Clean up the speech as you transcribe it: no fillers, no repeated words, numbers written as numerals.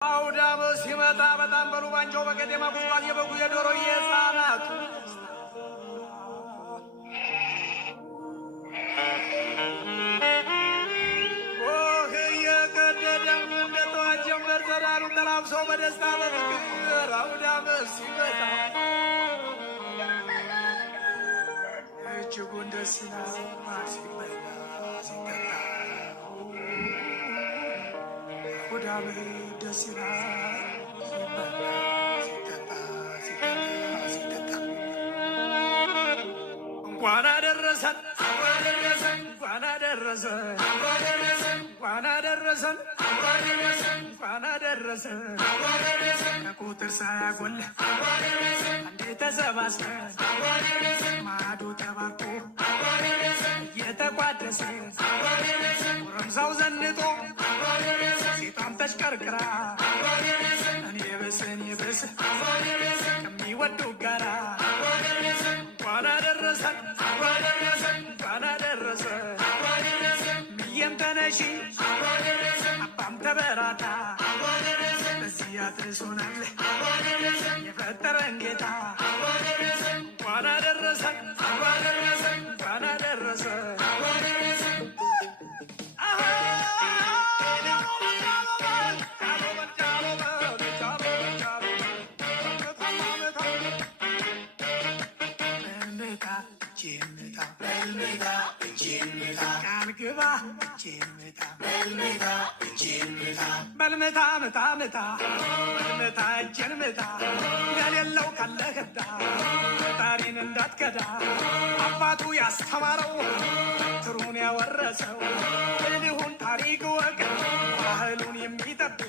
አውዳም ሲመጣ በጣም በሩባንቸው በቀደማ ጉዝጓዝ የበጉ የዶሮ የሕፃናቱ ኦህ እየቀደደም እንደተዋት ጀንበር ተዳሩን ተላብሰው በደስታ በፍቅር አውዳም ሲመጣ እጅጉን ደስ ይላል ሲበላ ሲጠጣ አውዳም ደስ ይላል ሲበላ ሲጠጣ ሲጠጣ እንኳን አደረሰን እንኳን አደረሰን እንኳን አደረሰን እንኳን አደረሰን ከቁጥር ሳያጎል አንዴ ተሰባስበን ማዶ ተባርኮ እየተቋደሰ ጎረምሳው ዘንጦ ሴቷም ተሽቀርቅራ እኔ ብስ ከሚወዱ ጋራ እንኳን አደረሰን እንኳን አደረሰን ሚየም ተነሺ አባም ተበራታ በዚህ አድርሶናል የፈጠረን ጌታ እንኳን አደረሰን እንኳን አደረሰን በልምታ ምታ ምታ በልምታ እጄን ምታ ለሌለው ካለ ህዳ ፈጣሪን እንዳትከዳ አባቱ ያስተማረው ትሩን ያወረሰው እልሁን ታሪክ ወቅ ባህሉን የሚጠብቅ